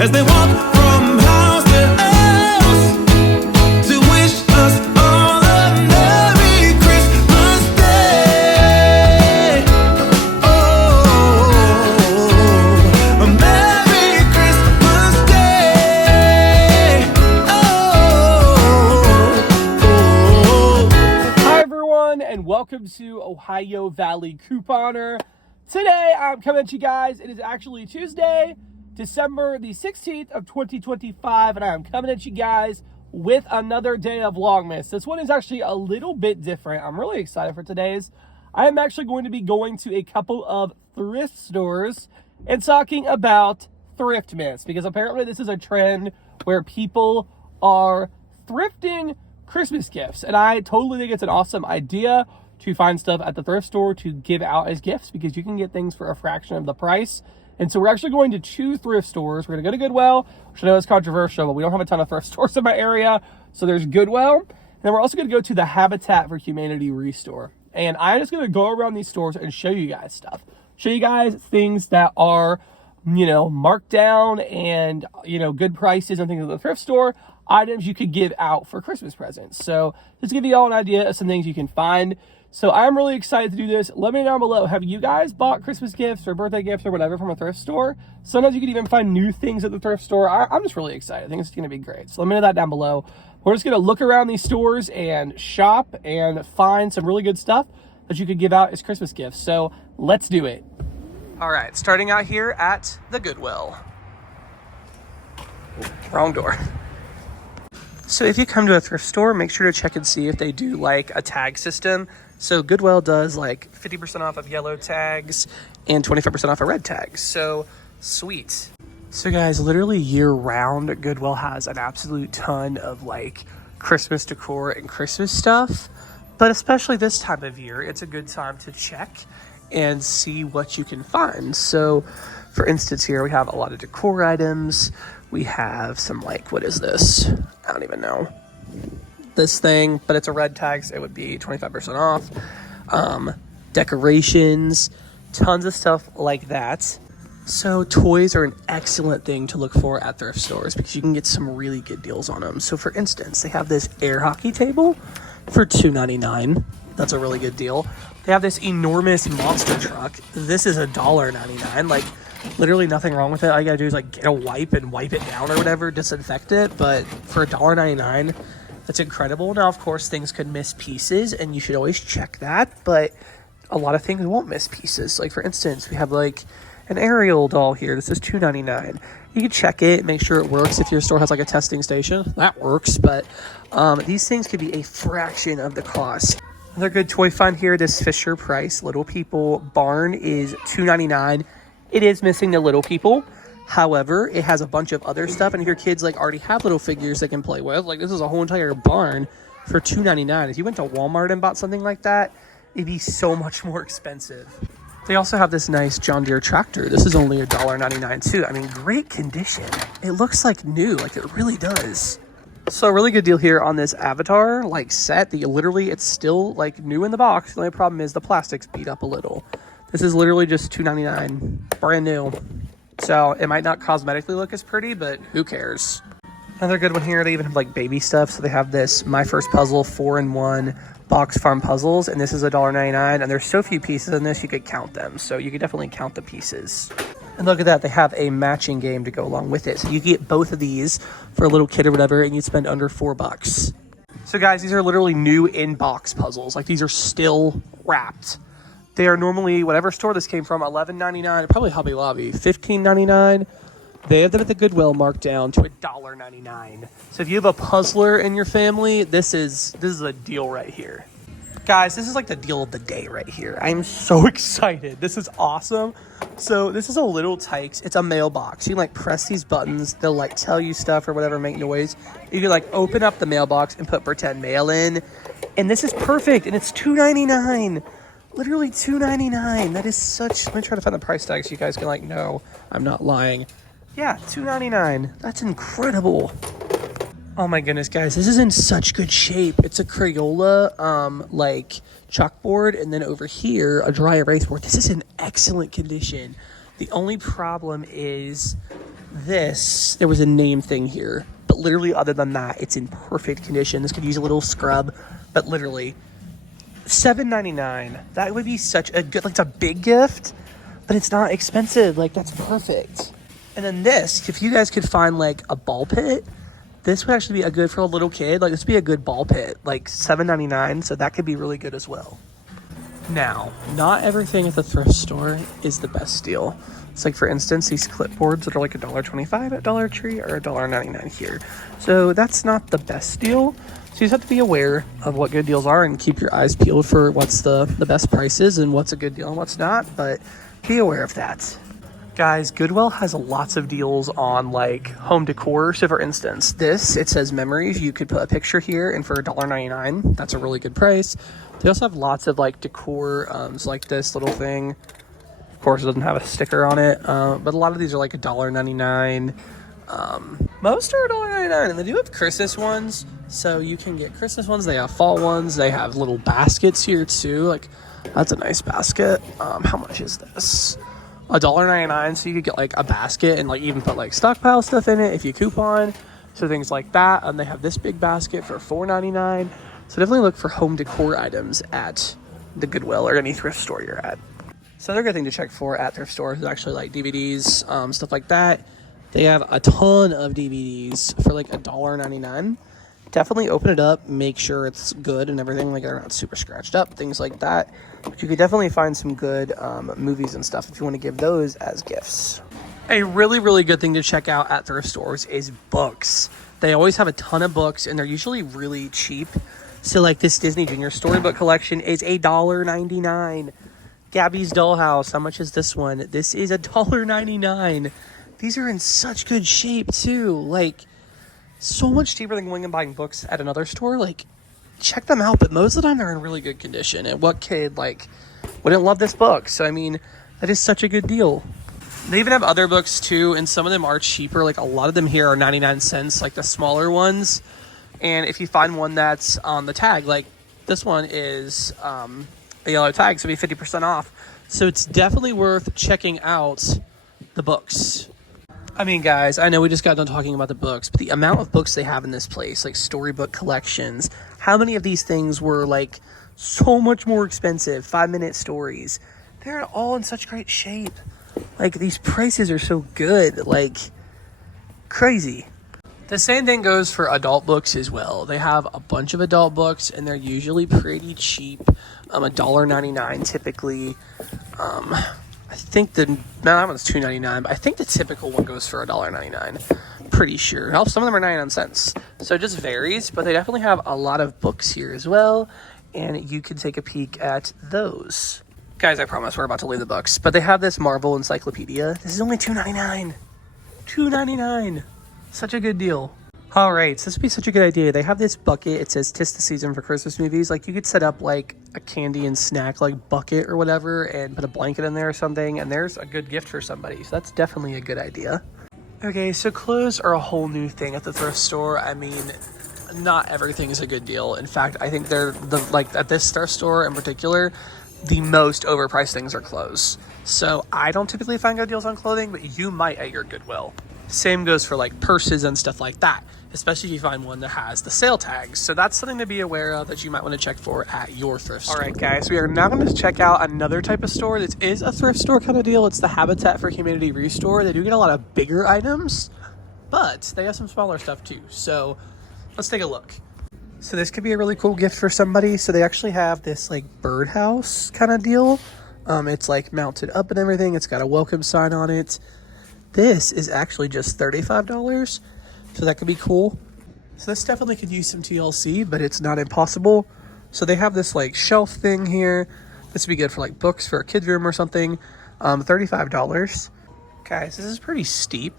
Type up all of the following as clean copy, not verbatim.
as they walk from house to house to wish us all a Merry Christmas Day. Oh, a Merry Christmas Day. Oh. Hi everyone, and welcome to Ohio Valley Couponer. Today I'm coming at you guys. It is actually Tuesday, December the 16th of 2025, and I am coming at you guys with another day of Vlogmas. This one is actually a little bit different. I'm really excited for today's. I am actually going to be going to a couple of thrift stores and talking about Thriftmas, because apparently this is a trend where people are thrifting Christmas gifts, and I totally think it's an awesome idea to find stuff at the thrift store to give out as gifts, because you can get things for a fraction of the price. And so we're actually going to 2 thrift stores. We're going to go to Goodwill, which I know is controversial, but we don't have a ton of thrift stores in my area. So there's Goodwill. And then we're also going to go to the Habitat for Humanity Restore. And I'm just going to go around these stores and show you guys stuff. Show you guys things that are, marked down and, good prices and things at the thrift store. Items you could give out for Christmas presents. So just to give you all an idea of some things you can find. So I'm really excited to do this. Let me know down below, have you guys bought Christmas gifts or birthday gifts or whatever from a thrift store? Sometimes you can even find new things at the thrift store. I'm just really excited. I think it's going to be great. So let me know that down below. We're just going to look around these stores and shop and find some really good stuff that you could give out as Christmas gifts. So let's do it. All right, starting out here at the Goodwill. Wrong door. So if you come to a thrift store, make sure to check and see if they do like a tag system. So Goodwill does like 50% off of yellow tags and 25% off of red tags. So sweet. So guys, literally year round, Goodwill has an absolute ton of like Christmas decor and Christmas stuff. But especially this time of year, it's a good time to check and see what you can find. So for instance, here we have a lot of decor items. We have some like, what is this? I don't even know. This thing, but it's a red tag, so it would be 25% off. Decorations, tons of stuff like that. So toys are an excellent thing to look for at thrift stores because you can get some really good deals on them. So for instance, they have this air hockey table for $2.99. That's a really good deal. They have this enormous monster truck. This is $1.99. Like literally nothing wrong with it. All you gotta do is like get a wipe and wipe it down or whatever, disinfect it. But for $1.99, that's incredible. Now, of course, things could miss pieces, and you should always check that, but a lot of things won't miss pieces. Like, for instance, we have, like, an Ariel doll here. This is $2.99. You can check it, make sure it works. If your store has, like, a testing station, that works, but these things could be a fraction of the cost. Another good toy find here, this Fisher-Price Little People barn is $2.99. It is missing the Little People. However, it has a bunch of other stuff, and if your kids like already have little figures they can play with, like this is a whole entire barn for $2.99. If you went to Walmart and bought something like that, it'd be so much more expensive. They also have this nice John Deere tractor. This is only $1.99 too. I mean, great condition. It looks like new, like it really does. So a really good deal here on this Avatar like set. It's still like new in the box. The only problem is the plastic's beat up a little. This is literally just $2.99, brand new. So it might not cosmetically look as pretty, but who cares? Another good one here, they even have like baby stuff. So they have this My First Puzzle 4-in-1 box farm puzzles, and this is $1.99. And there's so few pieces in this, you could count them. So you could definitely count the pieces. And look at that, they have a matching game to go along with it. So you get both of these for a little kid or whatever, and you spend under $4. So guys, these are literally new in-box puzzles. Like these are still wrapped. They are normally, whatever store this came from, $11.99, probably Hobby Lobby, $15.99. They have them at the Goodwill marked down to $1.99. So if you have a puzzler in your family, this is a deal right here. Guys, this is like the deal of the day right here. I'm so excited. This is awesome. So this is a little Tykes. It's a mailbox. You can like press these buttons. They'll like tell you stuff or whatever, make noise. You can like open up the mailbox and put pretend mail in. And this is perfect. And it's $2.99. Literally $2.99. That is such... Let me try to find the price tag so you guys can like know I'm not lying. Yeah, $2.99. That's incredible. Oh my goodness, guys, this is in such good shape. It's a Crayola like chalkboard, and then over here a dry erase board. This is in excellent condition. The only problem is This, there was a name thing here, but literally other than that, it's in perfect condition. This could use a little scrub, but literally $7.99. That would be such a good, like, it's a big gift, but it's not expensive. Like, that's perfect. And then this, if you guys could find like a ball pit, this would actually be a good for a little kid. Like, this would be a good ball pit, like $7.99. So that could be really good as well. Now, not everything at the thrift store is the best deal. It's like, for instance, these clipboards that are like $1.25 at Dollar Tree or $1.99 here. So that's not the best deal. So you just have to be aware of what good deals are and keep your eyes peeled for what's the best prices and what's a good deal and what's not. But be aware of that. Guys, Goodwill has lots of deals on like home decor. So for instance, this, it says memories. You could put a picture here and for $1.99, that's a really good price. They also have lots of like decor, so like this little thing. Of course, it doesn't have a sticker on it, but a lot of these are like $1.99. Most are $1.99, and they do have Christmas ones. So you can get Christmas ones. They have fall ones. They have little baskets here too. Like, that's a nice basket. How much is this? $1.99. So you could get like a basket and like even put like stockpile stuff in it if you coupon. So things like that. And they have this big basket for $4.99. So definitely look for home decor items at the Goodwill or any thrift store you're at. So another good thing to check for at thrift stores is actually like DVDs, stuff like that. They have a ton of DVDs for like $1.99. Definitely open it up, make sure it's good and everything, like they're not super scratched up, things like that. But you could definitely find some good movies and stuff if you want to give those as gifts. A really, really good thing to check out at thrift stores is books. They always have a ton of books and they're usually really cheap. So like this Disney Junior Storybook collection is $1.99. Gabby's Dollhouse, how much is this one? This is $1.99. These are in such good shape too. Like, so much cheaper than going and buying books at another store. Like, check them out, but most of the time they're in really good condition. And what kid, like, wouldn't love this book? So, I mean, that is such a good deal. They even have other books too, and some of them are cheaper. Like, a lot of them here are 99 cents, like the smaller ones. And if you find one that's on the tag, like this one is a yellow tag, so it'll be 50% off. So it's definitely worth checking out the books. I mean, guys, I know we just got done talking about the books, but the amount of books they have in this place, like storybook collections, how many of these things were like so much more expensive? 5-minute stories. They're all in such great shape. Like, these prices are so good, like, crazy. The same thing goes for adult books as well. They have a bunch of adult books, and they're usually pretty cheap. $1.99 typically. I think that one's $2.99, but I think the typical one goes for $1.99. Pretty sure. Some of them are 99 cents. So it just varies, but they definitely have a lot of books here as well, and you can take a peek at those. Guys, I promise we're about to leave the books, but they have this Marvel encyclopedia. This is only $2.99. $2.99. Such a good deal. All right, so this would be such a good idea. They have this bucket. It says "'Tis the season for Christmas movies." Like, you could set up like a candy and snack like bucket or whatever and put a blanket in there or something, and there's a good gift for somebody. So that's definitely a good idea. Okay, so clothes are a whole new thing at the thrift store. I mean, not everything is a good deal. In fact, I think they're like at this thrift store in particular, the most overpriced things are clothes. So I don't typically find good deals on clothing, but you might at your Goodwill. Same goes for like purses and stuff like that, especially if you find one that has the sale tags. So that's something to be aware of that you might want to check for at your thrift store. All right, guys, we are now going to check out another type of store. This is a thrift store kind of deal. It's the Habitat for Humanity Restore. They do get a lot of bigger items, but they have some smaller stuff too. So let's take a look. So this could be a really cool gift for somebody. So they actually have this like birdhouse kind of deal. It's like mounted up and everything. It's got a welcome sign on it. This is actually just $35, so that could be cool. So this definitely could use some TLC, but it's not impossible. So they have this like shelf thing here. This would be good for like books for a kid's room or something. $35. Guys, this is pretty steep,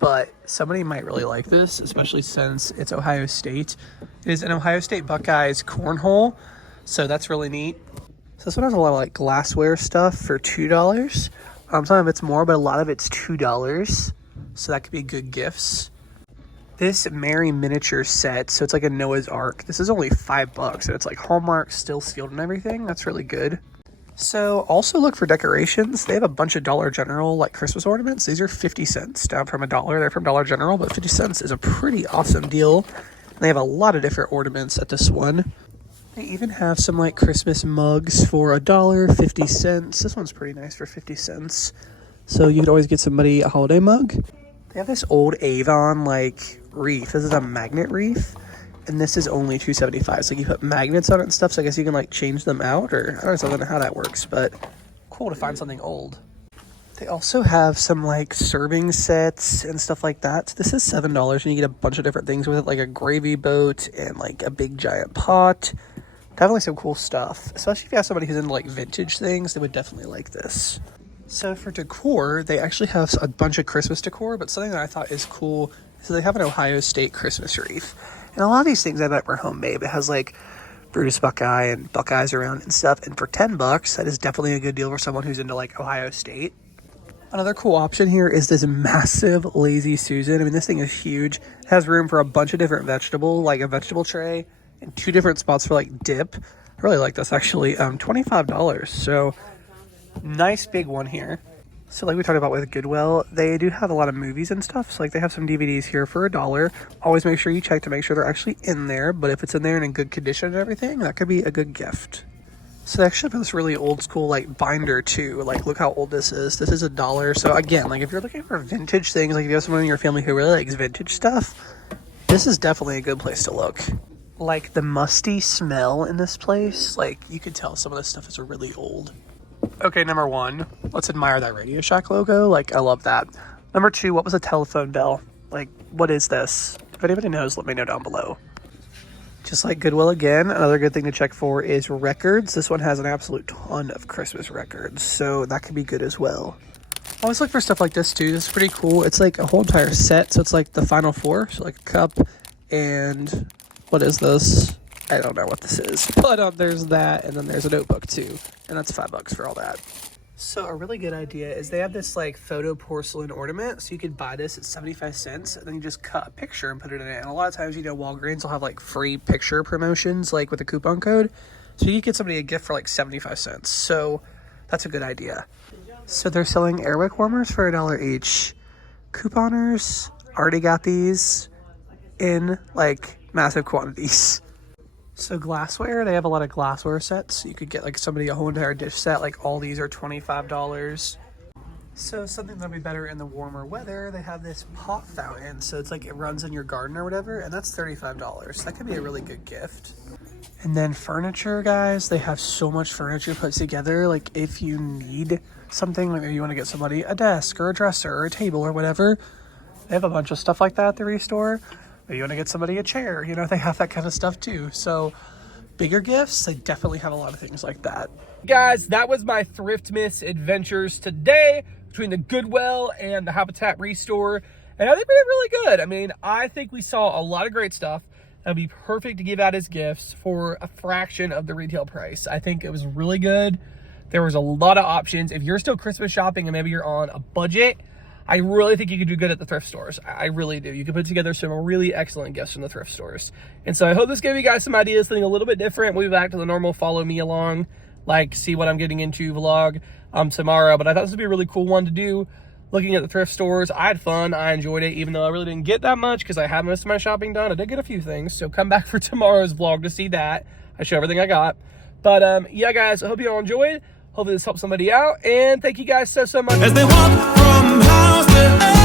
but somebody might really like this, especially since it's Ohio State. It is an Ohio State Buckeyes cornhole, so that's really neat. So this one has a lot of like glassware stuff for $2. Some of it's more, but a lot of it's $2. So that could be good gifts. This Merry miniature set, so it's like a Noah's Ark. This is only $5, and it's like Hallmark, still sealed and everything. That's really good. So also look for decorations. They have a bunch of Dollar General like Christmas ornaments. These are 50 cents down from $1. They're from Dollar General, but 50 cents is a pretty awesome deal. And they have a lot of different ornaments at this one. They even have some like Christmas mugs for $1, 50 cents. This one's pretty nice for 50 cents. So you could always get somebody a holiday mug. They have this old Avon like wreath. This is a magnet wreath. And this is only $2.75. So you put magnets on it and stuff. So I guess you can like change them out, or I don't know how that works, but cool to find something old. They also have some like serving sets and stuff like that. So this is $7 and you get a bunch of different things with it, like a gravy boat and like a big giant pot. Definitely some cool stuff. Especially if you have somebody who's into like vintage things, they would definitely like this. So for decor, they actually have a bunch of Christmas decor, but something that I thought is cool is they have an Ohio State Christmas wreath. And a lot of these things I bet were homemade. It has like Brutus Buckeye and Buckeyes around and stuff. And for $10, that is definitely a good deal for someone who's into like Ohio State. Another cool option here is this massive Lazy Susan. I mean, this thing is huge. It has room for a bunch of different vegetables, like a vegetable tray and 2 different spots for like dip. I really like this actually. $25. So nice big one here. So like we talked about with Goodwill, they do have a lot of movies and stuff. So like they have some DVDs here for $1. Always make sure you check to make sure they're actually in there. But if it's in there and in good condition and everything, that could be a good gift. So they actually have this really old school like binder too. Like look how old this is. This is $1. So again, like if you're looking for vintage things, like if you have someone in your family who really likes vintage stuff, this is definitely a good place to look. Like the musty smell in this place, like you could tell some of this stuff is really old. Okay, number 1, let's admire that Radio Shack logo. Like, I love that. Number 2, what was a telephone bell? Like, what is this? If anybody knows, let me know down below. Just like Goodwill again, another good thing to check for is records. This one has an absolute ton of Christmas records, so that could be good as well. I always look for stuff like this too. This is pretty cool. It's like a whole entire set, so it's like the final 4. So like a cup and what is this? I don't know what this is, but there's that, and then there's a notebook too, and that's $5 for all that. So a really good idea is they have this like photo porcelain ornament, so you could buy this at 75 cents, and then you just cut a picture and put it in it. And a lot of times, you know, Walgreens will have like free picture promotions, like with a coupon code, so you get somebody a gift for like 75 cents. So that's a good idea. So they're selling Airwick warmers for $1 each. Couponers already got these in like massive quantities. So glassware, they have a lot of glassware sets. You could get like somebody a whole entire dish set. Like all these are $25. So something that'll be better in the warmer weather, they have this pot fountain. So it's like it runs in your garden or whatever, and that's $35. That could be a really good gift. And then furniture, guys, they have so much furniture put together. Like if you need something, like you want to get somebody a desk or a dresser or a table or whatever, they have a bunch of stuff like that at the Restore. Or you want to get somebody a chair, you know, they have that kind of stuff too. So bigger gifts, they definitely have a lot of things like that. Guys, that was my Thriftmas adventures today between the Goodwill and the Habitat Restore. And I think we did really good. I mean, I think we saw a lot of great stuff that would be perfect to give out as gifts for a fraction of the retail price. I think it was really good. There was a lot of options. If you're still Christmas shopping and maybe you're on a budget, I really think you could do good at the thrift stores. I really do. You can put together some really excellent gifts from the thrift stores. And so I hope this gave you guys some ideas, something a little bit different. We'll be back to the normal follow me along, like see what I'm getting into vlog tomorrow. But I thought this would be a really cool one to do, looking at the thrift stores. I had fun. I enjoyed it, even though I really didn't get that much because I had most of my shopping done. I did get a few things. So come back for tomorrow's vlog to see that. I show everything I got. But yeah, guys, I hope you all enjoyed. Hopefully this helped somebody out. And thank you guys so much. As they walk from house to house.